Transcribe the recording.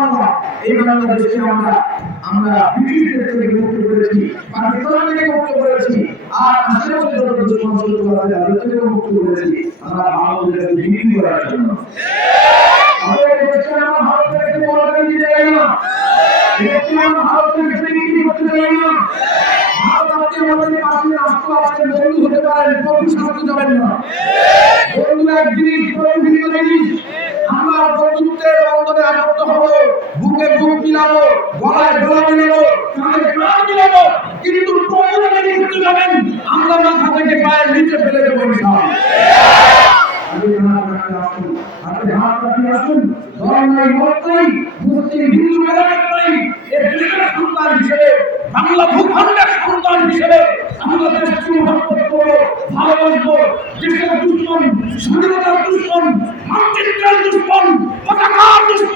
বাংলা, এই বাংলাদেশে আমরা ব্রিটিশদের থেকে মুক্ত করেছি, পাকিস্তান থেকে মুক্ত করেছি, আর আশেপাশে যত দুশ্মন শত্রু আছে তাদের থেকে মুক্ত করেছি আমরা বাংলাদেশকে বিক্রি করার জন্য। আমাদের দেশকে আমরা ভারত থেকে বড় দিতে চাই না, দেশকে আমরা ভারত থেকে বিক্রি করতে চাই না। ভারত আপনি আমাদের পাশে রাষ্ট্র, আপনার বন্ধু হতে পারেন, কখনো সাথে যাবেন না। বন্ধু এক জিনিস, বন্ধু ভিন্ন জিনিস। আমরা বন্ধুত্বের বন্ধনে আবদ্ধ হব, বুকে বুক মিলাবো, গলায় গলা মিলাবো, কাঁধে কাঁধ মিলাবো, কিন্তু প্রয়োজনে ঘুরতে যাবেন আমরা মাথা থেকে পায়ের নিচে ফেলে দেবো ইনশাআল্লাহ। হাতে হাত রাখিয়ে আসুন, দল নাই, মত নাই, মুসলিম হিন্দু ভেদাভেদ নাই। এই দেশের সন্তান হিসেবে, বাংলা ভূখণ্ডের সন্তান হিসেবে আমরা দেশকে মহব্বত করবো, ভালোবাসবো। দেশের দুশ্মন, স্বাধীনতার দুশ্মন, মানচিত্রের দুশ্মন, পতাকার দুশ্মন